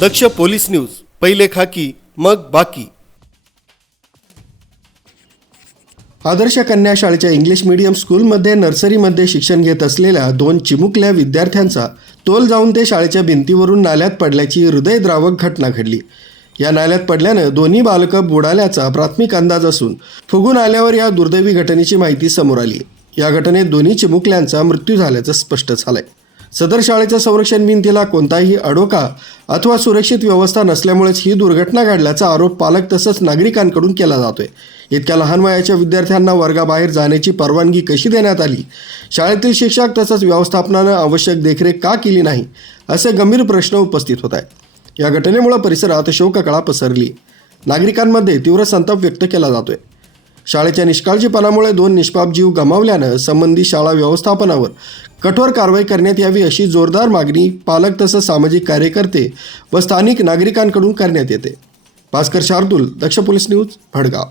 दक्ष police news पहिले खाकी मग बाकी. आदर्श कन्या शाळेच्या इंग्लिश मीडियम स्कूलमध्ये नर्सरीमध्ये शिक्षण घेत असलेल्या दोन चिमुकल्या विद्यार्थ्यांचा तोल जाऊन ते शाळेच्या भिंतीवरून नाल्यात पडल्याची हृदयद्रावक घटना घडली. या नाल्यात पडल्यानं दोन्ही बालकं बुडाल्याचा प्राथमिक अंदाज असून फुगून आल्यावर या दुर्दैवी घटनेची माहिती समोर आली. या घटनेत दोन्ही चिमुकल्यांचा मृत्यू झाल्याचं स्पष्ट झालंय. सदर शाळेच्या संरक्षण भिंतीला कोणताही अडोका अथवा सुरक्षित व्यवस्था नसल्यामुळेच ही दुर्घटना घडल्याचा आरोप पालक तसंच नागरिकांकडून केला जातोय. इतक्या लहान वयाच्या विद्यार्थ्यांना वर्गाबाहेर जाण्याची परवानगी कशी देण्यात आली? शाळेतील शिक्षक तसंच व्यवस्थापनानं आवश्यक देखरेख का केली नाही? असे गंभीर प्रश्न उपस्थित होत आहेत. या घटनेमुळे परिसरात शोककळा पसरली. नागरिकांमध्ये तीव्र संताप व्यक्त केला जातोय. शाळेच्या निष्काळजीपणामुळे दोन निष्पाप जीव गमावल्यानं संबंधित शाळा व्यवस्थापनावर कठोर कारवाई करण्यात यावी अशी जोरदार मागणी पालक तसंच सामाजिक कार्यकर्ते व स्थानिक नागरिकांकडून करण्यात येते. Bhaskar Shardul Daksh police news Bhadgaon.